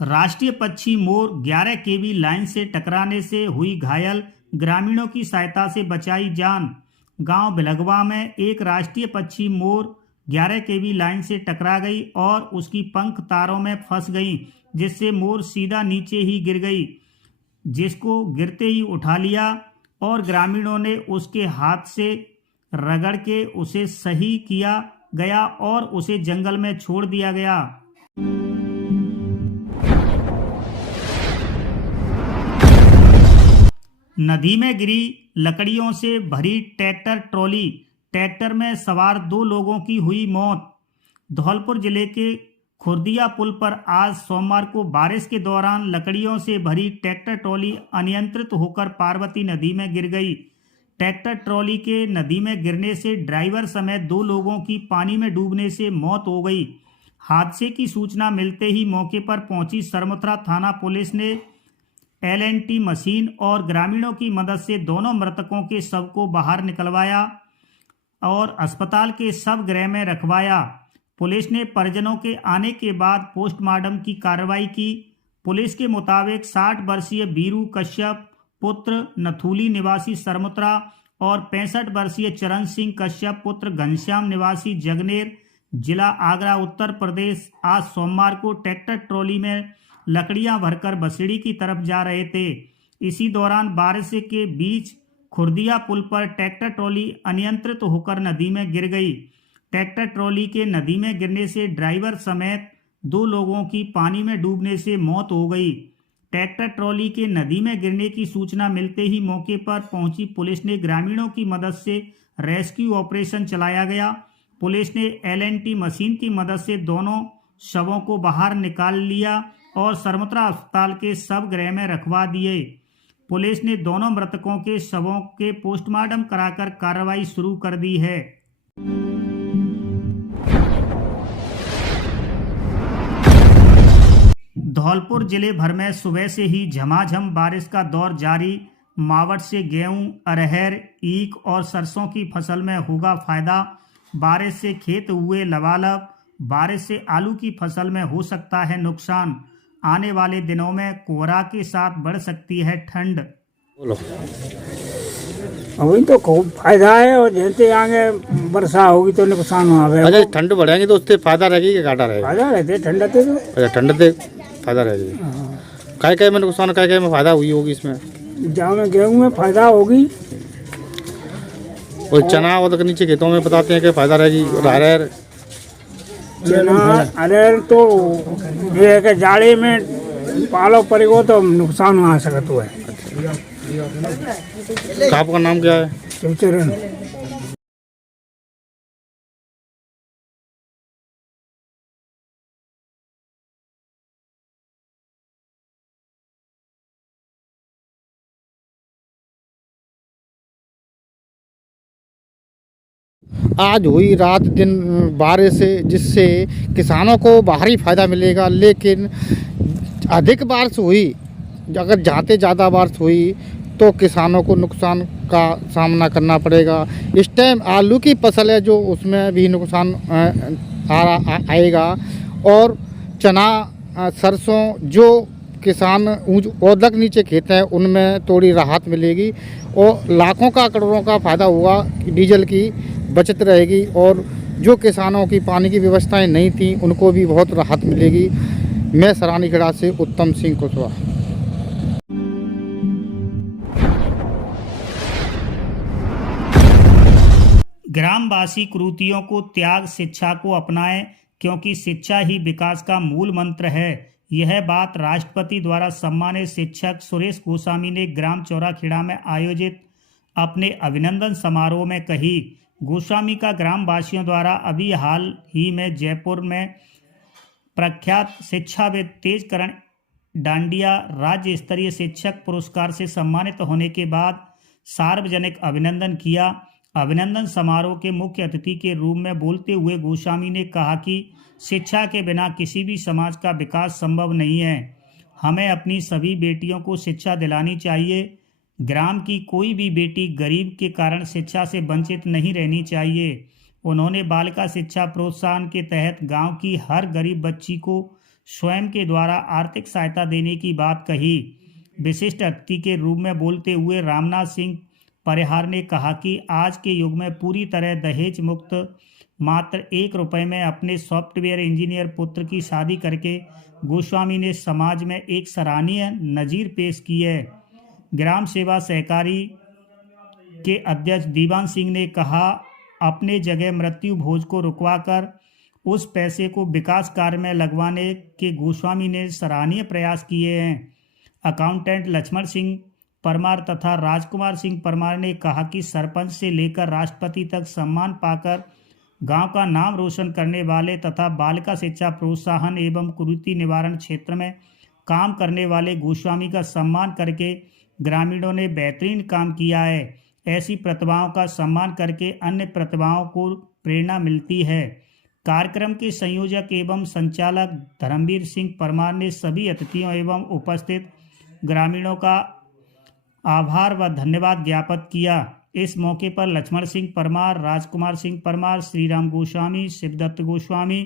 राष्ट्रीय पक्षी मोर 11 केवी लाइन से टकराने से हुई घायल, ग्रामीणों की सहायता से बचाई जान। गांव बिलगवा में एक राष्ट्रीय पक्षी मोर 11 केवी लाइन से टकरा गई और उसकी पंख तारों में फंस गई, जिससे मोर सीधा नीचे ही गिर गई, जिसको गिरते ही उठा लिया और ग्रामीणों ने उसके हाथ से रगड़ के उसे सही किया गया और उसे जंगल में छोड़ दिया गया। नदी में गिरी लकड़ियों से भरी ट्रैक्टर ट्रॉली, ट्रैक्टर में सवार 2 लोगों की हुई मौत। धौलपुर जिले के खुर्दिया पुल पर आज सोमवार को बारिश के दौरान लकड़ियों से भरी ट्रैक्टर ट्रॉली अनियंत्रित होकर पार्वती नदी में गिर गई। ट्रैक्टर ट्रॉली के नदी में गिरने से ड्राइवर समेत 2 लोगों की पानी में डूबने से मौत हो गई। हादसे की सूचना मिलते ही मौके पर पहुंची सरमुथरा थाना पुलिस ने LNT मशीन और ग्रामीणों की मदद से दोनों मृतकों के शव को बाहर निकलवाया और अस्पताल के शव गृह में रखवाया। पुलिस ने परिजनों के आने के बाद पोस्टमार्टम की कार्रवाई की। पुलिस के मुताबिक 60 वर्षीय बीरू कश्यप पुत्र नथुली निवासी सरमुत्रा और 65 वर्षीय चरण सिंह कश्यप पुत्र घनश्याम निवासी जगनेर, जिला आगरा, उत्तर प्रदेश आज सोमवार को ट्रैक्टर ट्रॉली में लकड़ियां भरकर बसेड़ी की तरफ जा रहे थे। इसी दौरान बारिश के बीच खुर्दिया पुल पर ट्रैक्टर ट्रॉली अनियंत्रित होकर नदी में गिर गई। ट्रैक्टर ट्रॉली के नदी में गिरने से ड्राइवर समेत 2 लोगों की पानी में डूबने से मौत हो गई। ट्रैक्टर ट्रॉली के नदी में गिरने की सूचना मिलते ही मौके पर पहुंची पुलिस ने ग्रामीणों की मदद से रेस्क्यू ऑपरेशन चलाया गया। पुलिस ने LNT मशीन की मदद से दोनों शवों को बाहर निकाल लिया और सरमुत्रा अस्पताल के शव गृह में रखवा दिए। पुलिस ने दोनों मृतकों के शवों के पोस्टमार्टम कराकर कार्रवाई शुरू कर दी है। धौलपुर जिले भर में सुबह से ही झमाझम बारिश का दौर जारी। मावट से गेहूं, अरहर, ईख और सरसों की फसल में होगा फायदा। बारिश से खेत हुए लबालब। बारिश से आलू की फसल में हो सकता है नुकसान। आने वाले दिनों में कोहरा के साथ बढ़ सकती है ठंड। अभी तो खूब फायदा है और जैसे आगे वर्षा होगी तो नुकसान होगा। अच्छा, ठंड बढ़ेगी तो उससे फायदा रहेगी कि घाटा रहेगा? फायदा रहते ठंडा तो। अच्छा, ठंड से फायदा रहेगी। काय में नुकसान, काय में फायदा हुई होगी इसमें? जहाँ में गेहूँ में फायदा होगी और चना और नीचे खेतों में बताते हैं कि फायदा रहेगी। अरहर, चना अरहर तो ये है कि जाड़े में पालो पड़ेगा तो नुकसान आ सकता है। आपका नाम क्या है? शिवचरण। आज हुई रात दिन बारिश से जिससे किसानों को बाहरी फ़ायदा मिलेगा, लेकिन अधिक बारिश हुई, अगर जाते ज़्यादा बारिश हुई तो किसानों को नुकसान का सामना करना पड़ेगा। इस टाइम आलू की फसल है जो उसमें भी नुकसान आएगा और चना, सरसों जो किसान ऊंच और तक नीचे खेत हैं उनमें थोड़ी राहत मिलेगी और लाखों का करोड़ों का फ़ायदा होगा। डीजल की बचत रहेगी और जो किसानों की पानी की व्यवस्थाएं नहीं थी उनको भी बहुत राहत मिलेगी। मैं सरानीखेड़ा से उत्तम सिंह कुशवाहा। ग्रामवासी कुरीतियों को त्याग, शिक्षा को अपनाएं, क्योंकि शिक्षा ही विकास का मूल मंत्र है। यह बात राष्ट्रपति द्वारा सम्मानित शिक्षक सुरेश गोस्वामी ने ग्राम चौराखेड़ा में आयोजित अपने अभिनंदन समारोह में कही। गोस्वामी का ग्रामवासियों द्वारा अभी हाल ही में जयपुर में प्रख्यात शिक्षाविद तेजकरण डांडिया राज्य स्तरीय शिक्षक पुरस्कार से सम्मानित होने के बाद सार्वजनिक अभिनंदन किया। अभिनंदन समारोह के मुख्य अतिथि के रूप में बोलते हुए गोस्वामी ने कहा कि शिक्षा के बिना किसी भी समाज का विकास संभव नहीं है। हमें अपनी सभी बेटियों को शिक्षा दिलानी चाहिए। ग्राम की कोई भी बेटी गरीब के कारण शिक्षा से वंचित नहीं रहनी चाहिए। उन्होंने बालिका शिक्षा प्रोत्साहन के तहत गांव की हर गरीब बच्ची को स्वयं के द्वारा आर्थिक सहायता देने की बात कही। विशिष्ट अतिथि के रूप में बोलते हुए रामनाथ सिंह परिहार ने कहा कि आज के युग में पूरी तरह दहेज मुक्त मात्र 1 रुपये में अपने सॉफ्टवेयर इंजीनियर पुत्र की शादी करके गोस्वामी ने समाज में एक सराहनीय नजीर पेश की है। ग्राम सेवा सहकारी के अध्यक्ष दीवान सिंह ने कहा, अपने जगह मृत्यु भोज को रुकवाकर उस पैसे को विकास कार्य में लगवाने के गोस्वामी ने सराहनीय प्रयास किए हैं। अकाउंटेंट लक्ष्मण सिंह परमार तथा राजकुमार सिंह परमार ने कहा कि सरपंच से लेकर राष्ट्रपति तक सम्मान पाकर गांव का नाम रोशन करने वाले तथा बालिका शिक्षा प्रोत्साहन एवं कुरीति निवारण क्षेत्र में काम करने वाले गोस्वामी का सम्मान करके ग्रामीणों ने बेहतरीन काम किया है। ऐसी प्रतिभाओं का सम्मान करके अन्य प्रतिभाओं को प्रेरणा मिलती है। कार्यक्रम के संयोजक एवं संचालक धर्मवीर सिंह परमार ने सभी अतिथियों एवं उपस्थित ग्रामीणों का आभार व धन्यवाद ज्ञापित किया। इस मौके पर लक्ष्मण सिंह परमार, राजकुमार सिंह परमार, श्रीराम गोस्वामी, शिवदत्त गोस्वामी,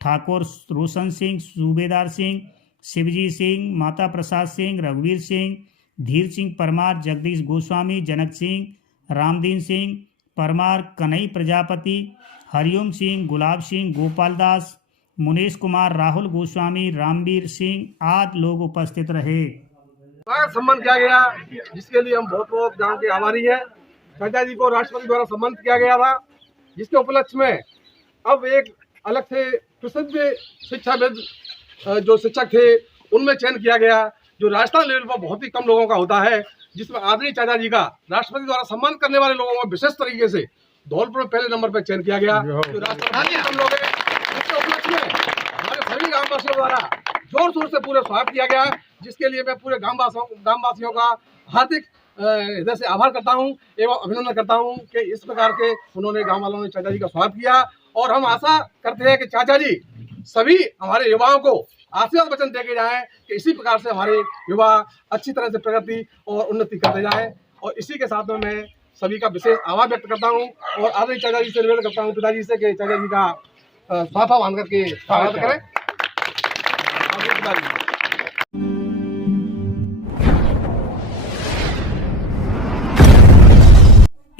ठाकुर रोशन सिंह, सूबेदार सिंह, शिवजी सिंह, माता प्रसाद सिंह, रघुवीर सिंह, धीर सिंह परमार, जगदीश गोस्वामी, जनक सिंह, रामदीन सिंह परमार, कन्हई प्रजापति, हरिओम सिंह, गुलाब सिंह, गोपाल दास, मुनेश कुमार, राहुल गोस्वामी, रामवीर सिंह आदि लोग उपस्थित रहे। सम्मान किया गया, जिसके लिए हम बहुत बहुत गांव के आभारी हैं। चाचा जी को राष्ट्रपति द्वारा सम्मानित किया गया था, जिसके उपलक्ष्य में अब एक अलग से प्रसिद्ध शिक्षाविद जो शिक्षक थे उनमें चयन किया गया, जो राजस्थान लेवल पर बहुत ही कम लोगों का होता है, जिसमें आदरणीय चाचा जी का राष्ट्रपति द्वारा सम्मान करने वाले लोगों में विशेष तरीके से धौलपुर में पहले नंबर पर चयन किया गया। जो राष्ट्रपति कम लोग हैं, जिसके उपलक्ष्य में हमारे सभी ग्रामवासियों द्वारा जोर शोर से पूरे स्वागत किया गया, जिसके लिए मैं पूरे ग्रामवासियों का हार्दिक हृदय से आभार करता हूं एवं अभिनंदन करता हूं कि इस प्रकार के उन्होंने गांव वालों ने चाचा जी का स्वागत किया। और हम आशा करते हैं कि चाचा जी सभी हमारे युवाओं को आशीर्वाद वचन देके जाएं कि इसी प्रकार से हमारे युवा अच्छी तरह से प्रगति और उन्नति करते जाएं। और इसी के साथ में मैं सभी का विशेष आभार व्यक्त करता हूं और आदरणीय चाचा जी से निवेदन करता हूं पिताजी से कि चाचा जी का साफा बांध करके स्वागत करें।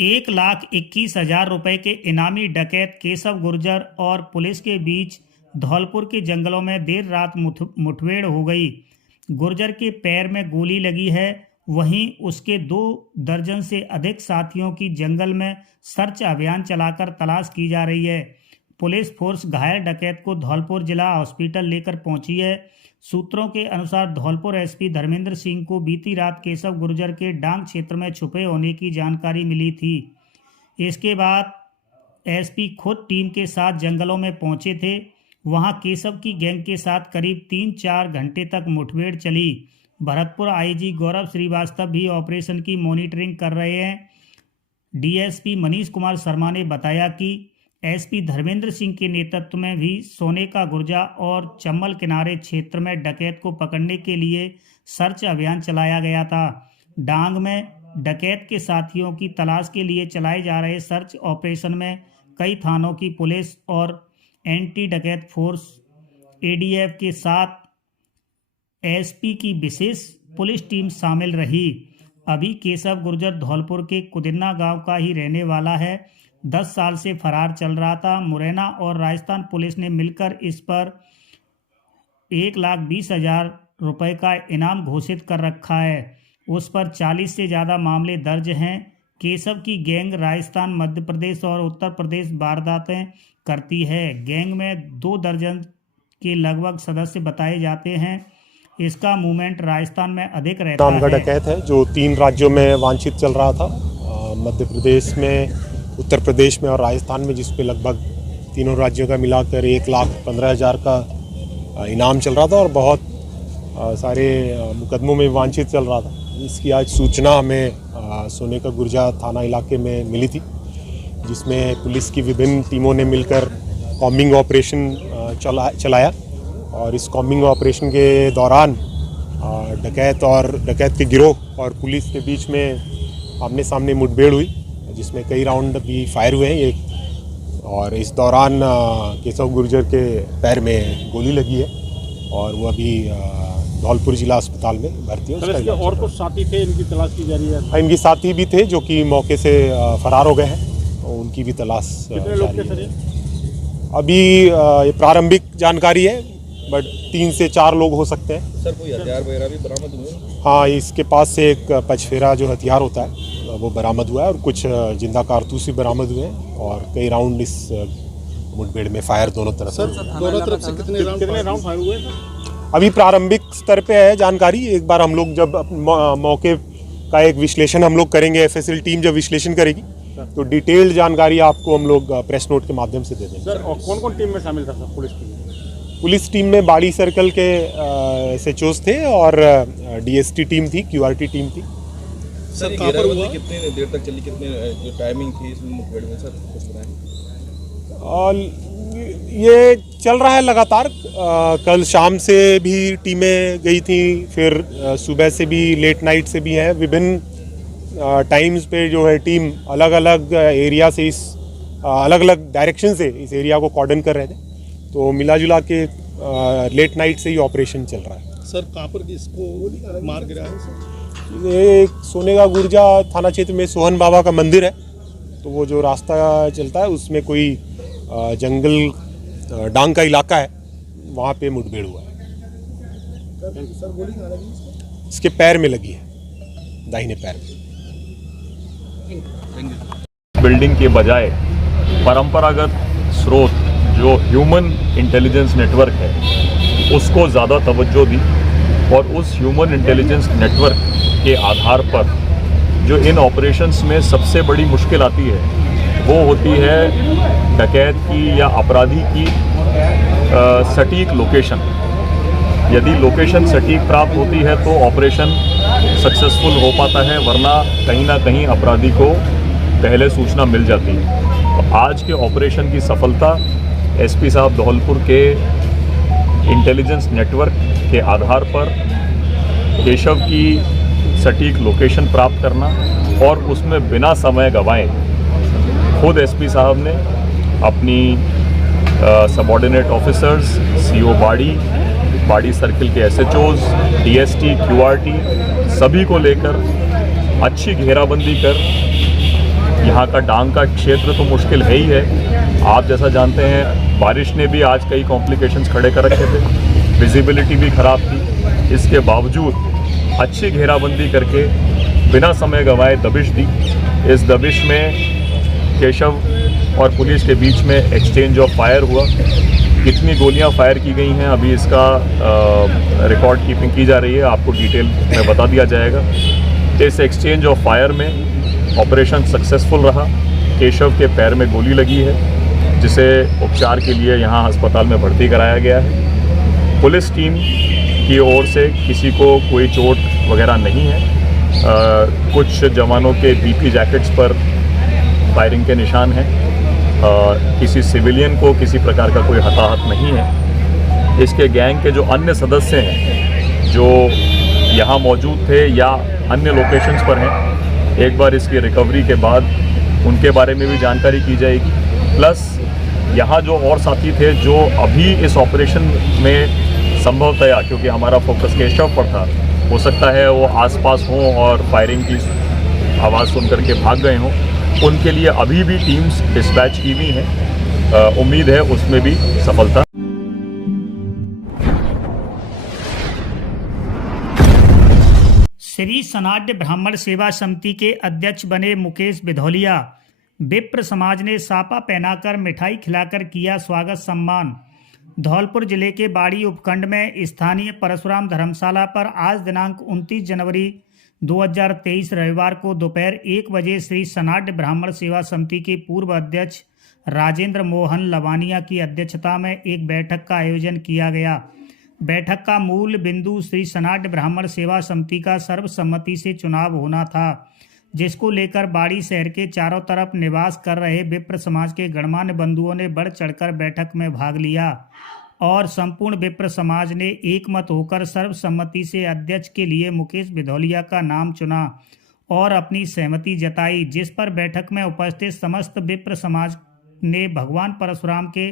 1,21,000 रुपए के इनामी डकैत केशव गुर्जर और पुलिस के बीच धौलपुर के जंगलों में देर रात मुठभेड़ हो गई। गुर्जर के पैर में गोली लगी है, वहीं उसके 2 दर्जन से अधिक साथियों की जंगल में सर्च अभियान चलाकर तलाश की जा रही है। पुलिस फोर्स घायल डकैत को धौलपुर जिला हॉस्पिटल लेकर पहुंची है। सूत्रों के अनुसार धौलपुर एसपी धर्मेंद्र सिंह को बीती रात केशव गुर्जर के डांग क्षेत्र में छुपे होने की जानकारी मिली थी। इसके बाद एसपी खुद टीम के साथ जंगलों में पहुंचे थे। वहां केशव की गैंग के साथ करीब 3-4 घंटे तक मुठभेड़ चली। भरतपुर आईजी गौरव श्रीवास्तव भी ऑपरेशन की मॉनिटरिंग कर रहे हैं। डीएसपी मनीष कुमार शर्मा ने बताया कि एसपी धर्मेंद्र सिंह के नेतृत्व में भी सोने का गुर्जा और चम्बल किनारे क्षेत्र में डकैत को पकड़ने के लिए सर्च अभियान चलाया गया था। डांग में डकैत के साथियों की तलाश के लिए चलाए जा रहे सर्च ऑपरेशन में कई थानों की पुलिस और एंटी डकैत फोर्स एडीएफ के साथ एसपी की विशेष पुलिस टीम शामिल रही। अभी केशव गुर्जर धौलपुर के कुदिन्ना गांव का ही रहने वाला है। 10 साल से फरार चल रहा था। मुरैना और राजस्थान पुलिस ने मिलकर इस पर 1,20,000 रुपए का इनाम घोषित कर रखा है। उस पर 40 से ज़्यादा मामले दर्ज हैं। केशव की गैंग राजस्थान, मध्य प्रदेश और उत्तर प्रदेश वारदातें करती है। गैंग में 2 दर्जन के लगभग सदस्य बताए जाते हैं। इसका मूवमेंट राजस्थान में अधिक रहता है। नाम का डकैत है जो 3 राज्यों में वांछित चल रहा था, मध्य प्रदेश में, उत्तर प्रदेश में और राजस्थान में, जिस पे लगभग तीनों राज्यों का मिलाकर 1,15,000 का इनाम चल रहा था और बहुत सारे मुकदमों में वांछित चल रहा था। इसकी आज सूचना हमें सोने का गुर्जा थाना इलाके में मिली थी, जिसमें पुलिस की विभिन्न टीमों ने मिलकर कॉम्बिंग ऑपरेशन चलाया और इस कॉम्बिंग ऑपरेशन के दौरान डकैत के गिरोह और पुलिस के बीच में आमने सामने मुठभेड़ हुई, जिसमें कई राउंड भी फायर हुए हैं। और इस दौरान केशव गुर्जर के पैर में गोली लगी है और वो अभी धौलपुर जिला अस्पताल में भर्ती है। उसका इलाज और कुछ साथी थे, इनकी तलाश की जा रही है। हाँ, इनके साथी भी थे जो कि मौके से फरार हो गए हैं और उनकी भी तलाश कितने लोग थे सर? अभी ये प्रारंभिक जानकारी है, बट 3 से 4 लोग हो सकते हैं। सर कोई हथियार वगैरह भी बरामद हुए? हाँ, इसके पास से एक पचफेरा जो हथियार होता है वो बरामद हुआ है और कुछ जिंदा कारतूस भी बरामद हुए हैं और कई राउंड इस मुठभेड़ में फायर दोनों तरफ से। दोनों तरफ से कितने राउंड फायर हुए? अभी प्रारंभिक स्तर पे है जानकारी। एक बार हम लोग जब मौके का एक विश्लेषण हम लोग करेंगे, एफएसएल टीम जब विश्लेषण करेगी तो डिटेल्ड जानकारी आपको हम लोग प्रेस नोट के माध्यम से दे देंगे। सर और कौन कौन टीम में शामिल था सर? पुलिस टीम में बाड़ी सर्कल के एसएचओस थे और डीएसटी टीम थी, क्यूआरटी टीम थी। सर घेराबंदी कितनी देर तक चली, कितने जो टाइमिंग थी इस मुठभेड़ में सर कुछ बताएं? और ये चल रहा है लगातार। कल शाम से भी टीमें गई थी, फिर सुबह से भी, लेट नाइट से भी हैं। विभिन्न टाइम्स पे जो है टीम अलग अलग एरिया से अलग अलग डायरेक्शन से इस एरिया को कॉर्डन कर रहे थे। तो मिला जुला के लेट नाइट से ही ऑपरेशन चल रहा है। सर कहाँ पर इसको मार गिरा है सर? ये सोनेगा गुर्जा थाना क्षेत्र में सोहन बाबा का मंदिर है, तो वो जो रास्ता चलता है उसमें कोई जंगल डांग का इलाका है, वहाँ पे मुठभेड़ हुआ है। सर गोली कहाँ लगी? इसके पैर में लगी है, दाहिने पैर में। बिल्डिंग के बजाय परंपरागत स्रोत जो ह्यूमन इंटेलिजेंस नेटवर्क है उसको ज़्यादा तवज्जो दी और उस ह्यूमन इंटेलिजेंस नेटवर्क के आधार पर जो इन ऑपरेशंस में सबसे बड़ी मुश्किल आती है वो होती है डकैत की या अपराधी की सटीक लोकेशन। यदि लोकेशन सटीक प्राप्त होती है तो ऑपरेशन सक्सेसफुल हो पाता है, वरना कहीं ना कहीं अपराधी को पहले सूचना मिल जाती है। तो आज के ऑपरेशन की सफलता एसपी साहब धौलपुर के इंटेलिजेंस नेटवर्क के आधार पर केशव की सटीक लोकेशन प्राप्त करना और उसमें बिना समय गंवाए खुद एसपी साहब ने अपनी सबऑर्डिनेट ऑफिसर्स, सीओ बाड़ी सर्किल के एसएचओज, डीएसटी, क्यूआरटी सभी को लेकर अच्छी घेराबंदी कर, यहाँ का डांग का क्षेत्र तो मुश्किल है ही है। आप जैसा जानते हैं बारिश ने भी आज कई कॉम्प्लिकेशंस खड़े कर रखे थे, विजिबिलिटी भी ख़राब थी। इसके बावजूद अच्छी घेराबंदी करके बिना समय गंवाए दबिश दी। इस दबिश में केशव और पुलिस के बीच में एक्सचेंज ऑफ फायर हुआ। कितनी गोलियां फायर की गई हैं अभी इसका रिकॉर्ड कीपिंग की जा रही है, आपको डिटेल में बता दिया जाएगा। इस एक्सचेंज ऑफ फायर में ऑपरेशन सक्सेसफुल रहा। केशव के पैर में गोली लगी है जिसे उपचार के लिए यहाँ अस्पताल में भर्ती कराया गया है। पुलिस टीम की ओर से किसी को कोई चोट वगैरह नहीं है। कुछ जवानों के बीपी जैकेट्स पर फायरिंग के निशान हैं। किसी सिविलियन को किसी प्रकार का कोई हताहत नहीं है। इसके गैंग के जो अन्य सदस्य हैं जो यहाँ मौजूद थे या अन्य लोकेशंस पर हैं, एक बार इसकी रिकवरी के बाद उनके बारे में भी जानकारी की जाएगी। प्लस यहाँ जो और साथी थे जो अभी इस ऑपरेशन में संभवतया, क्योंकि हमारा फोकस केशव पर था, हो सकता है वो आसपास हों और फायरिंग की आवाज़ सुन करके भाग गए हों, उनके लिए अभी भी टीम्स डिस्पैच की हुई हैं। उम्मीद है उसमें भी सफलता। श्री सनाड्य ब्राह्मण सेवा समिति के अध्यक्ष बने मुकेश बिधौलिया। विप्र समाज ने सापा पहनाकर मिठाई खिलाकर किया स्वागत सम्मान। धौलपुर जिले के बाड़ी उपखंड में स्थानीय परशुराम धर्मशाला पर आज दिनांक 29 जनवरी 2023 रविवार को दोपहर 1 बजे श्री सनाड्य ब्राह्मण सेवा समिति के पूर्व अध्यक्ष राजेंद्र मोहन लवानिया की अध्यक्षता में एक बैठक का आयोजन किया गया। बैठक का मूल बिंदु श्री सनाड्य ब्राह्मण सेवा समिति का सर्वसम्मति से चुनाव होना था, जिसको लेकर बाड़ी शहर के चारों तरफ निवास कर रहे विप्र समाज के गणमान्य बंधुओं ने बढ़ चढ़कर बैठक में भाग लिया और संपूर्ण विप्र समाज ने एकमत होकर सर्वसम्मति से अध्यक्ष के लिए मुकेश बिधौलिया का नाम चुना और अपनी सहमति जताई, जिस पर बैठक में उपस्थित समस्त विप्र समाज ने भगवान परशुराम के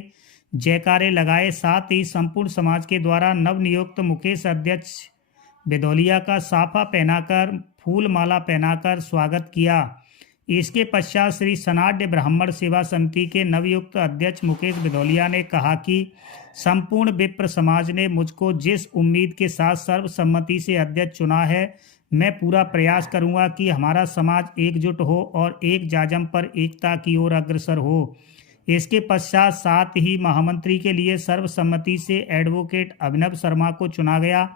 जयकारे लगाए। साथ ही संपूर्ण समाज के द्वारा नवनियुक्त मुकेश अध्यक्ष बिधौलिया का साफा पहनाकर फूल माला पहनाकर स्वागत किया। इसके पश्चात श्री सनाड्य ब्राह्मण सेवा समिति के नवयुक्त अध्यक्ष मुकेश बिधौलिया ने कहा कि संपूर्ण विप्र समाज ने मुझको जिस उम्मीद के साथ सर्वसम्मति से अध्यक्ष चुना है, मैं पूरा प्रयास करूंगा कि हमारा समाज एकजुट हो और एक जाजम पर एकता की ओर अग्रसर हो। इसके पश्चात साथ ही महामंत्री के लिए सर्वसम्मति से एडवोकेट अभिनव शर्मा को चुना गया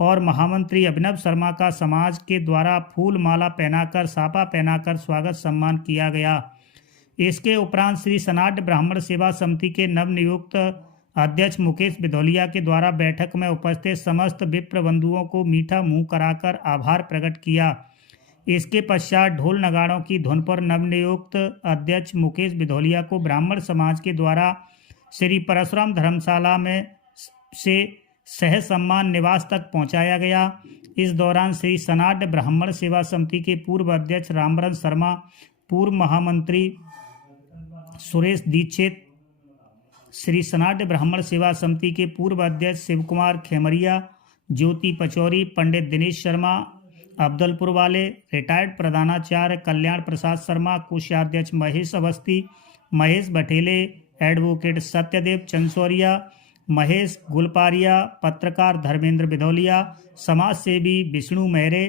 और महामंत्री अभिनव शर्मा का समाज के द्वारा फूल माला पहनाकर साफा पहनाकर स्वागत सम्मान किया गया। इसके उपरांत श्री सनाड्य ब्राह्मण सेवा समिति के नवनियुक्त अध्यक्ष मुकेश बिधौलिया के द्वारा बैठक में उपस्थित समस्त विप्र बंधुओं को मीठा मुंह कराकर आभार प्रकट किया। इसके पश्चात ढोल नगाड़ों की धुन पर नवनियुक्त अध्यक्ष मुकेश बिधौलिया को ब्राह्मण समाज के द्वारा श्री परशुराम धर्मशाला में से सह सम्मान निवास तक पहुंचाया गया। इस दौरान श्री सनाड्य ब्राह्मण सेवा समिति के पूर्व अध्यक्ष रामबरन शर्मा, पूर्व महामंत्री सुरेश दीक्षित, श्री सनाड्य ब्राह्मण सेवा समिति के पूर्व अध्यक्ष शिवकुमार खेमरिया, ज्योति पचौरी, पंडित दिनेश शर्मा अब्दुलपुर वाले, रिटायर्ड प्रधानाचार्य कल्याण प्रसाद शर्मा, कोषाध्यक्ष महेश अवस्थी, महेश बठेले, एडवोकेट सत्यदेव चंसोरिया, महेश गुलपारिया, पत्रकार धर्मेंद्र बिधौलिया, समाज सेवी विष्णु मेहरे,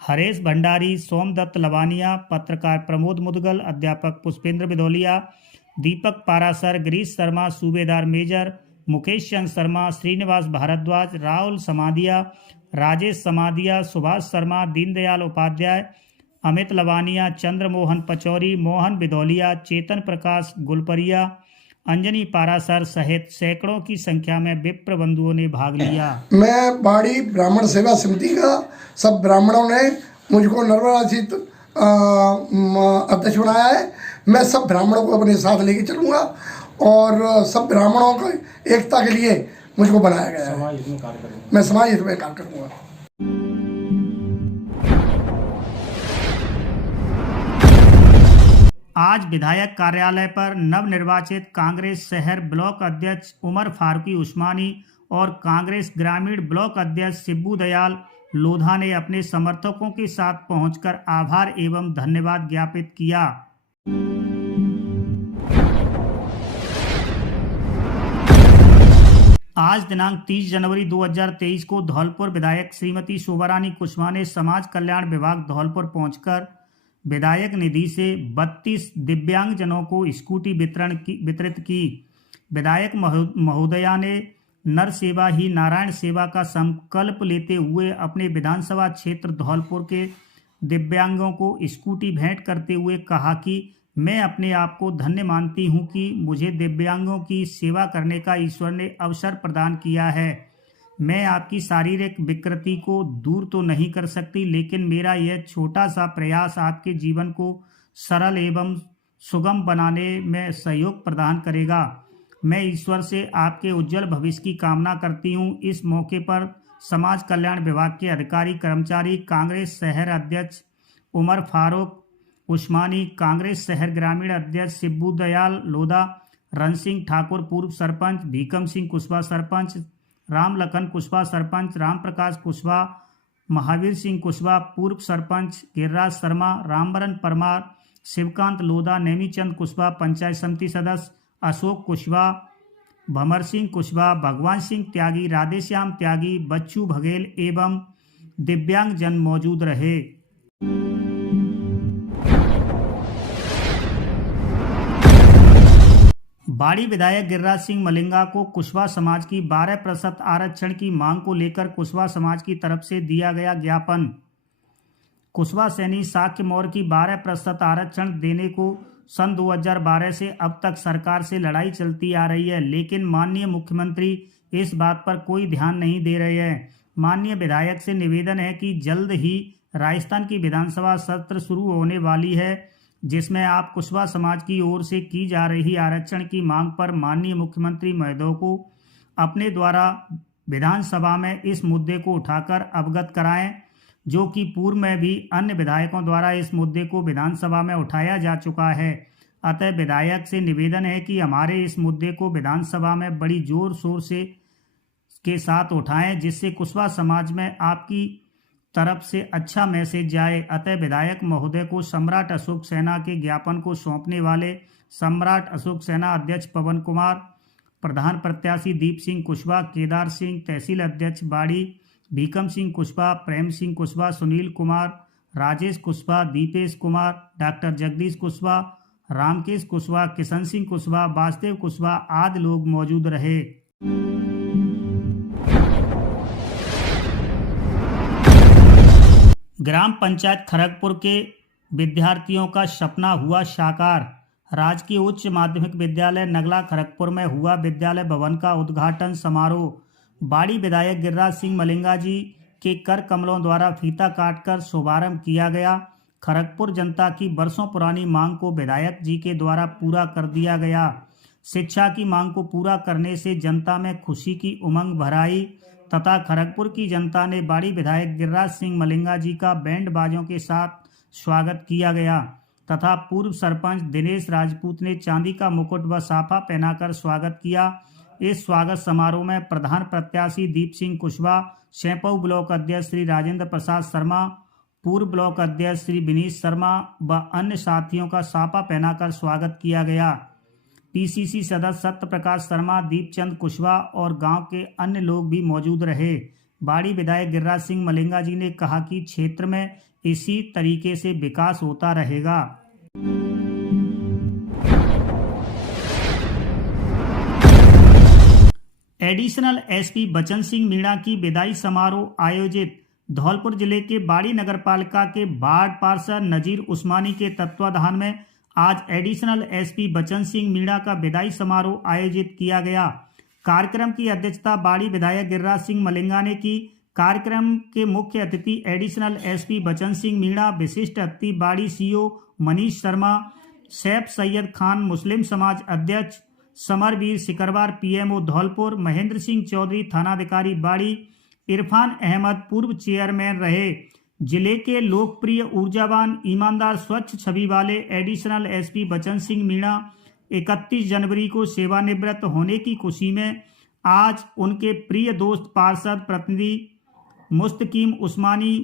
हरेश भंडारी, सोमदत्त लवानिया, पत्रकार प्रमोद मुदगल, अध्यापक पुष्पेंद्र बिधौलिया, दीपक पारासर, गिरीश शर्मा, सूबेदार मेजर, मुकेश चंद शर्मा, श्रीनिवास भारद्वाज, राहुल समादिया, राजेश समादिया, सुभाष शर्मा, दीनदयाल उपाध्याय, अमित लवानिया, चंद्रमोहन पचौरी, मोहन बिधौलिया, चेतन प्रकाश गुलपरिया, अंजनी पारासर सहित सैकड़ों की संख्या में विप्र बंधुओं ने भाग लिया। मैं बाड़ी ब्राह्मण सेवा समिति का सब ब्राह्मणों ने मुझको नर्मदा जीत अध्यक्ष बनाया है। मैं सब ब्राह्मणों को अपने साथ लेके चलूँगा और सब ब्राह्मणों को एकता के लिए मुझको बनाया गया है। मैं समाज हित में कार्य करूँगा। आज विधायक कार्यालय पर नवनिर्वाचित कांग्रेस शहर ब्लॉक अध्यक्ष उमर फारूकी उस्मानी और कांग्रेस ग्रामीण ब्लॉक अध्यक्ष शिब्बू दयाल लोधा ने अपने समर्थकों के साथ पहुंचकर आभार एवं धन्यवाद ज्ञापित किया। आज दिनांक 30 जनवरी 2023 को धौलपुर विधायक श्रीमती शोभारानी कुशवाहा ने समाज कल्याण विभाग धौलपुर पहुंचकर विधायक निधि से 32 दिव्यांगजनों को स्कूटी वितरित की। विधायक महोदया ने नर सेवा ही नारायण सेवा का संकल्प लेते हुए अपने विधानसभा क्षेत्र धौलपुर के दिव्यांगों को स्कूटी भेंट करते हुए कहा कि मैं अपने आप को धन्य मानती हूं कि मुझे दिव्यांगों की सेवा करने का ईश्वर ने अवसर प्रदान किया है। मैं आपकी शारीरिक विकृति को दूर तो नहीं कर सकती, लेकिन मेरा यह छोटा सा प्रयास आपके जीवन को सरल एवं सुगम बनाने में सहयोग प्रदान करेगा। मैं ईश्वर से आपके उज्जवल भविष्य की कामना करती हूं। इस मौके पर समाज कल्याण विभाग के अधिकारी कर्मचारी, कांग्रेस शहर अध्यक्ष उमर फारूक उस्मानी, कांग्रेस शहर ग्रामीण अध्यक्ष शिब्बू दयाल लोधा, रण सिंह ठाकुर पूर्व सरपंच, भीकम सिंह कुशवाहा सरपंच, राम लखन कुशवाहा सरपंच, राम प्रकाश कुशवाहा, महावीर सिंह कुशवाहा पूर्व सरपंच, गिरिराज शर्मा, रामबरन परमार, शिवकांत लोधा, नेमीचंद कुशवाहा पंचायत समिति सदस्य, अशोक कुशवाहा, भमर सिंह कुशवाहा, भगवान सिंह त्यागी, राधेश्याम त्यागी, बच्चू बघेल एवं दिव्यांग जन मौजूद रहे। बाड़ी विधायक गिरिराज सिंह मलिंगा को कुशवाहा समाज की 12% आरक्षण की मांग को लेकर कुशवाहा समाज की तरफ से दिया गया ज्ञापन। कुशवाहा सैनी साक्य मौर्य की 12% आरक्षण देने को सन 2012 से अब तक सरकार से लड़ाई चलती आ रही है, लेकिन माननीय मुख्यमंत्री इस बात पर कोई ध्यान नहीं दे रहे हैं। माननीय विधायक से निवेदन है कि जल्द ही राजस्थान की विधानसभा सत्र शुरू होने वाली है, जिसमें आप कुशवाहा समाज की ओर से की जा रही आरक्षण की मांग पर माननीय मुख्यमंत्री महोदय को अपने द्वारा विधानसभा में इस मुद्दे को उठाकर अवगत कराएं, जो कि पूर्व में भी अन्य विधायकों द्वारा इस मुद्दे को विधानसभा में उठाया जा चुका है। अतः विधायक से निवेदन है कि हमारे इस मुद्दे को विधानसभा में बड़ी जोर शोर से के साथ उठाएं, जिससे कुशवाहा समाज में आपकी तरफ से अच्छा मैसेज जाए। अतः विधायक महोदय को सम्राट अशोक सेना के ज्ञापन को सौंपने वाले सम्राट अशोक सेना अध्यक्ष पवन कुमार, प्रधान प्रत्याशी दीप सिंह कुशवाहा, केदार सिंह, तहसील अध्यक्ष बाड़ी, भीकम सिंह कुशवाहा, प्रेम सिंह कुशवाहा, सुनील कुमार, राजेश कुशवाहा, दीपेश कुमार, डॉक्टर जगदीश कुशवाहा, रामकेश कुशवाहा, किशन सिंह कुशवाहा, वासुदेव कुशवाहा आदि लोग मौजूद रहे। ग्राम पंचायत खड़गपुर के विद्यार्थियों का सपना हुआ साकार। राजकीय उच्च माध्यमिक विद्यालय नगला खड़गपुर में हुआ विद्यालय भवन का उद्घाटन समारोह। बाड़ी विधायक गिरिराज सिंह मलिंगा जी के कर कमलों द्वारा फीता काटकर शुभारंभ किया गया। खड़गपुर जनता की वर्षों पुरानी मांग को विधायक जी के द्वारा पूरा कर दिया गया। शिक्षा की मांग को पूरा करने से जनता में खुशी की उमंग भर आई तथा खड़गपुर की जनता ने बाड़ी विधायक गिरिराज सिंह मलिंगा जी का बैंड बाजों के साथ स्वागत किया गया तथा पूर्व सरपंच दिनेश राजपूत ने चांदी का मुकुट व साफा पहनाकर स्वागत किया। इस स्वागत समारोह में प्रधान प्रत्याशी दीप सिंह कुशवाहा, सैंपऊ ब्लॉक अध्यक्ष श्री राजेंद्र प्रसाद शर्मा, पूर्व ब्लॉक अध्यक्ष श्री विनीश शर्मा व अन्य साथियों का साफा पहनाकर स्वागत किया गया। पीसीसी सदस्य सत्य प्रकाश शर्मा, दीपचंद कुशवाहा और गांव के अन्य लोग भी मौजूद रहे। बाड़ी विधायक गिरिराज सिंह मलिंगा जी ने कहा कि क्षेत्र में इसी तरीके से विकास होता रहेगा। एडिशनल एसपी बचन सिंह मीणा की विदाई समारोह आयोजित। धौलपुर जिले के बाड़ी नगरपालिका के वार्ड पार्षद नजीर उस्मानी के तत्वाधान में आज एडिशनल एसपी बचन सिंह मीणा का विदाई समारोह आयोजित किया गया। कार्यक्रम की अध्यक्षता बाड़ी विधायक गिरिराज सिंह मलिंगा ने की। कार्यक्रम के मुख्य अतिथि एडिशनल एसपी बचन सिंह मीणा, विशिष्ट अतिथि बाड़ी सीओ मनीष शर्मा, सैफ सैयद खान, मुस्लिम समाज अध्यक्ष समरवीर सिकरवार, पीएमओ धौलपुर, महेंद्र सिंह चौधरी थानाधिकारी बाड़ी, इरफान अहमद पूर्व चेयरमैन रहे। जिले के लोकप्रिय, ऊर्जावान, ईमानदार, स्वच्छ छवि वाले एडिशनल एसपी बचन सिंह मीणा 31 जनवरी को सेवानिवृत्त होने की खुशी में आज उनके प्रिय दोस्त पार्षद प्रतिनिधि मुस्तकीम उस्मानी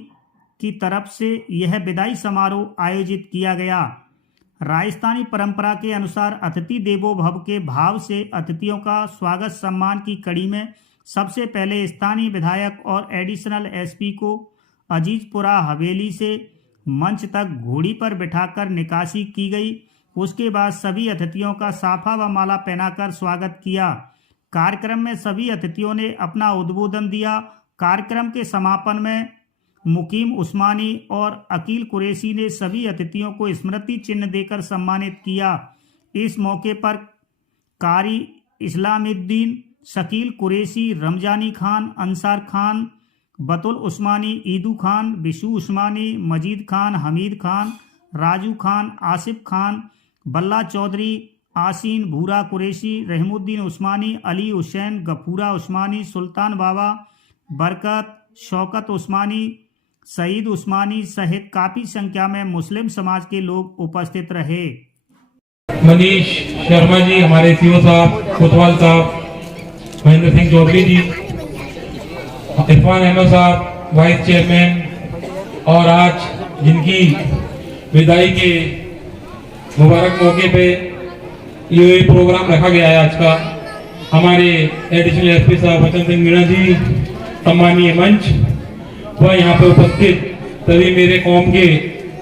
की तरफ से यह विदाई समारोह आयोजित किया गया। राजस्थानी परंपरा के अनुसार अतिथि देवो भव के भाव से अतिथियों का स्वागत सम्मान की कड़ी में सबसे पहले स्थानीय विधायक और एडिशनल एसपी को अजीजपुरा हवेली से मंच तक घोड़ी पर बिठाकर निकासी की गई। उसके बाद सभी अतिथियों का साफा व माला पहनाकर स्वागत किया। कार्यक्रम में सभी अतिथियों ने अपना उद्बोधन दिया। कार्यक्रम के समापन में मुकीम उस्मानी और अकील कुरैशी ने सभी अतिथियों को स्मृति चिन्ह देकर सम्मानित किया। इस मौके पर कारी इस्लामुद्दीन, शकील कुरैशी, रमजानी खान, अंसार खान, बतुल उस्मानी, ईदू खान, बिशु उस्मानी, मजीद खान, हमीद खान, राजू खान, आसिफ खान, बल्ला चौधरी, आसीन, भूरा कुरैशी, रहमुद्दीन उस्मानी, अली हुसैन, गफूरा उस्मानी, सुल्तान बाबा, बरकत, शौकत उस्मानी, सईद उस्मानी सहित काफ़ी संख्या में मुस्लिम समाज के लोग उपस्थित रहे। मनीष शर्मा जी, हमारे सीओ साहब, कोतवाल साहब, महेंद्र सिंह चौधरी जी, इरफान अहमद साहब वाइस चेयरमैन, और आज जिनकी विदाई के मुबारक मौके पे ये प्रोग्राम रखा गया है आज का, हमारे एडिशनल एसपी साहब बचन सिंह मीणा जी, सम्मानीय मंच व यहाँ पे उपस्थित सभी मेरे कौम के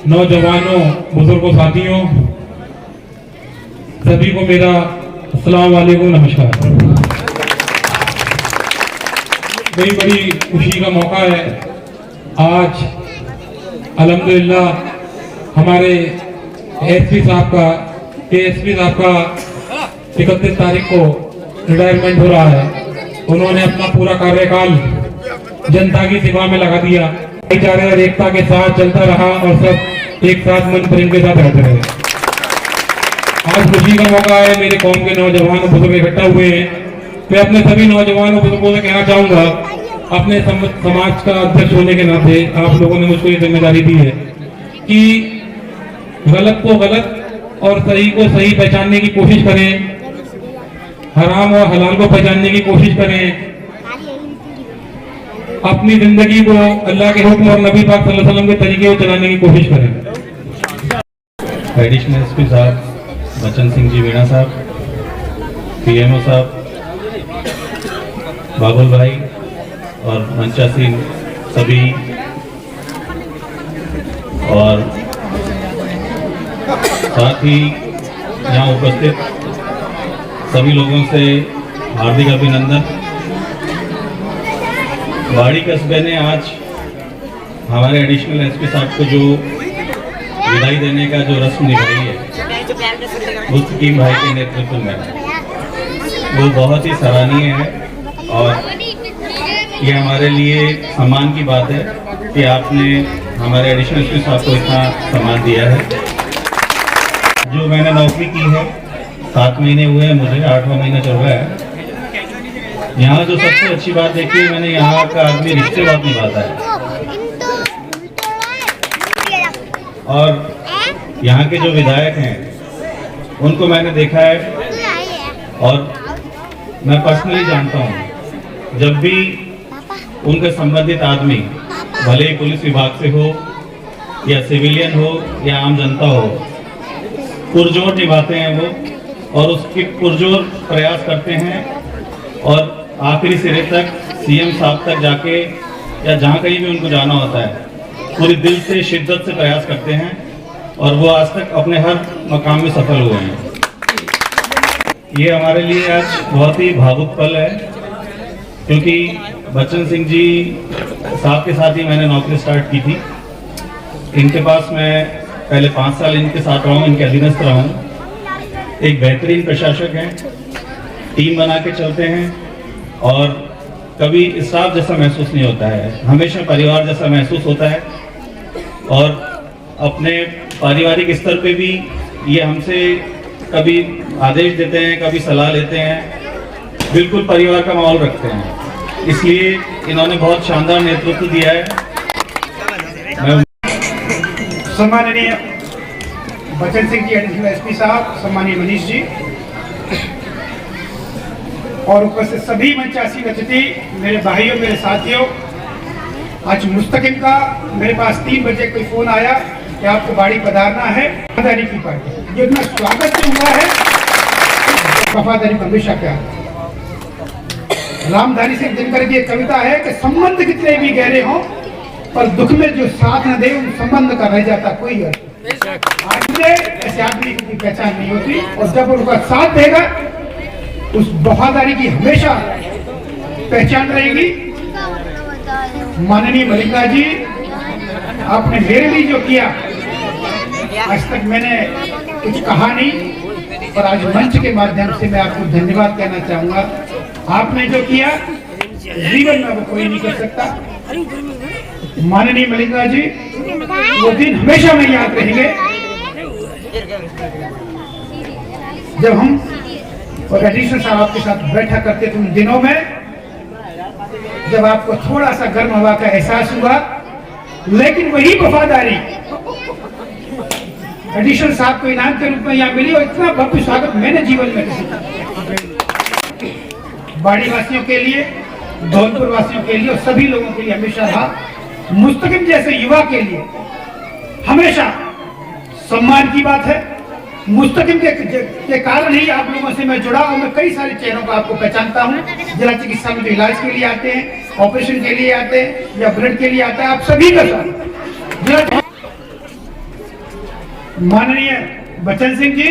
नौजवानों, बुजुर्गों, साथियों, सभी को मेरा अस्सलाम वालेकुम, नमस्कार। बड़ी खुशी का मौका है। आज अल्हम्दुलिल्लाह हमारे एसपी साहब का 31 तारीख को रिटायरमेंट हो रहा है। उन्होंने अपना पूरा कार्यकाल जनता की सेवा में लगा दिया, भाईचारे और एकता के साथ चलता रहा और सब एक साथ मन प्रेम के साथ रहते रहे। आज खुशी का मौका है, मेरे कौम के नौजवान और बुजुर्ग इकट्ठा हुए हैं। मैं अपने सभी नौजवानों बुजुर्गों से कहना चाहूंगा, अपने समाज का अध्यक्ष होने के नाते आप लोगों ने मुझको ये जिम्मेदारी दी है कि गलत को गलत और सही को सही पहचानने की कोशिश करें, हराम और हलाल को पहचानने की कोशिश करें, अपनी जिंदगी को अल्लाह के हुक्म और नबी पाक सल्लल्लाहु अलैहि वसल्लम के तरीके को चलाने की कोशिश करें। एडिशनल एसपी साहब बचन सिंह जी मीणा साहब, पीएमओ साहब, बाबुल भाई और मंचासी सभी और साथ ही यहाँ उपस्थित सभी लोगों से हार्दिक अभिनंदन। बाड़ी कस्बे ने आज हमारे एडिशनल एसपी साहब को जो विदाई देने का जो रस्म निभाई है मुस्तकीम भाई के नेतृत्व में, वो बहुत ही सराहनीय है और ये हमारे लिए सम्मान की बात है कि आपने हमारे एडिशनल एसपी साहब को इतना सम्मान दिया है। जो मैंने नौकरी की है 7 महीने हुए हैं, मुझे 8वां महीना चल रहा है। यहाँ जो सबसे अच्छी बात देखी है मैंने, यहाँ का आदमी रिश्ते बहुत निभाता है और यहाँ के जो विधायक हैं उनको मैंने देखा है और मैं पर्सनली जानता हूँ, जब भी उनके संबंधित आदमी भले ही पुलिस विभाग से हो या सिविलियन हो या आम जनता हो, पुरजोर निभाते हैं वो और उसकी पुरजोर प्रयास करते हैं और आखिरी सिरे तक सीएम साहब तक जाके या जहाँ कहीं भी उनको जाना होता है पूरी दिल से शिद्दत से प्रयास करते हैं और वो आज तक अपने हर मकाम में सफल हुए हैं। ये हमारे लिए आज बहुत ही भावुक पल है क्योंकि बच्चन सिंह जी साहब के साथ ही मैंने नौकरी स्टार्ट की थी। इनके पास मैं पहले 5 साल इनके साथ रहा हूँ, इनके अधीनस्थ रहा हूँ। एक बेहतरीन प्रशासक हैं, टीम बना के चलते हैं और कभी स्टाफ जैसा महसूस नहीं होता है, हमेशा परिवार जैसा महसूस होता है और अपने पारिवारिक स्तर पे भी ये हमसे कभी आदेश देते हैं, कभी सलाह लेते हैं, बिल्कुल परिवार का माहौल रखते हैं। इसलिए इन्होंने बहुत शानदार नेतृत्व दिया है। सम्माननीय बचन सिंह जी एडिशनल एसपी साहब, सम्मानीय मनीष जी और उपस्थित सभी मंचासी अतिथि, मेरे भाइयों, मेरे साथियों, आज मुस्तकिम का मेरे पास 3 बजे कोई फोन आया कि आपको बाड़ी पधारना है वफादारी की पार्टी। ये इतना स्वागत जो हुआ है, वफादारी को हमेशा प्यार। रामधारी सिंह दिनकर की एक कविता है कि संबंध कितने भी गहरे हों पर दुख में जो साथ न दे उन संबंध का रह जाता कोई अर्थ। आज ऐसे आदमी की पहचान नहीं होती और जब उनका साथ देगा उस वफादारी की हमेशा पहचान रहेगी। माननीय मलिका जी, आपने मेरे लिए जो किया, आज तक मैंने कुछ कहा नहीं पर आज मंच के माध्यम से मैं आपको धन्यवाद कहना चाहूंगा। आपने जो किया जीवन में वो कोई नहीं कर सकता। माननीय मलिका जी, वो दिन हमेशा में याद रहेंगे जब हम और एडिशनल साहब आपके साथ बैठा करते थे। उन दिनों में जब आपको थोड़ा सा गर्म हवा का एहसास हुआ, लेकिन वही वफादारी एडिशनल साहब को इनाम के रूप में यहाँ मिली और इतना भव्य स्वागत मैंने जीवन में किसी बाड़ी वासियों के लिए, धौलपुर वासियों के लिए और सभी लोगों के लिए हमेशा रहा। मुस्तकिम जैसे युवा के लिए हमेशा सम्मान की बात है। मुस्तकिम के कारण ही आप लोगों से मैं जुड़ा और मैं कई सारे चेहरों को आपको पहचानता हूँ। जिला चिकित्सा में जो इलाज के लिए आते हैं, ऑपरेशन के लिए आते हैं या ब्लड के लिए आता है, आप सभी का साथ। माननीय बचन सिंह जी,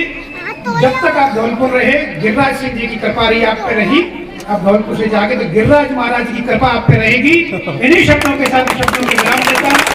जब तक आप धौलपुर रहे, गिरिराज सिंह जी की कृपा रही आप पे रही। आप धौलपुर से जाके तो गिरिराज महाराज की कृपा आप पे रहेगी। इन्हीं शब्दों के साथ शब्दों की विराम देता हूं।